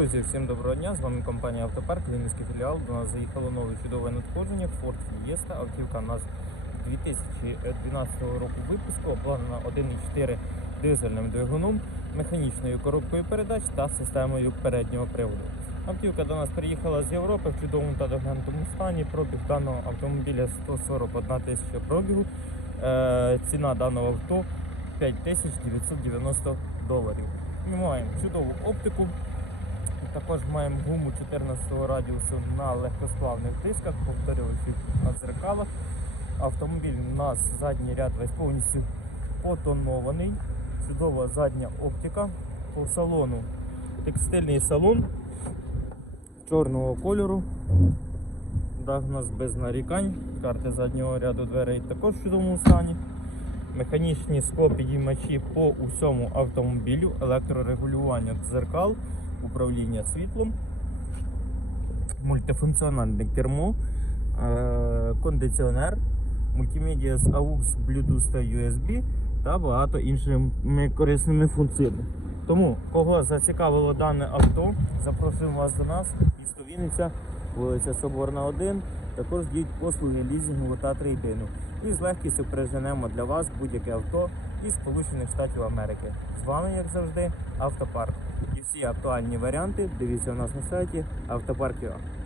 Друзі, всім доброго дня! З вами компанія Автопарк, Вінницький філіал. До нас заїхало нове чудове надходження Ford Fiesta. Автівка у нас 2012 року випуску, обладнана 1.4 дизельним двигуном, механічною коробкою передач та системою переднього приводу. Автівка до нас приїхала з Європи в чудовому та доглянутому стані. Пробіг даного автомобіля 141 тисяча пробігу. Е, ціна даного авто 5990 доларів. Ми маємо чудову оптику. Також маємо гуму 14 радіусу на легкосплавних дисках, повторювачів на дзеркалах. Автомобіль у нас задній ряд весь повністю потонований. Чудова задня оптика. По салону текстильний салон чорного кольору. Дах у нас без нарікань. Карти заднього ряду дверей також в чудовому стані. Механічні склопідіймачі по усьому автомобілю, електрорегулювання дзеркал, управління світлом, мультифункціональне кермо, е, кондиціонер, мультимедіа з AUX, Bluetooth та USB та багато іншими корисними функціями. Тому, кого зацікавило дане авто, запрошуємо вас до нас, місто Вінниця, вулиця Соборна 1. Також діють послуги лізінгу та трейдину. І з легкістю переженемо для вас будь-яке авто із Сполучених Штатів Америки. З вами, як завжди, автопарк. Всі актуальні варіанти дивіться у нас на сайті автопарк.ua.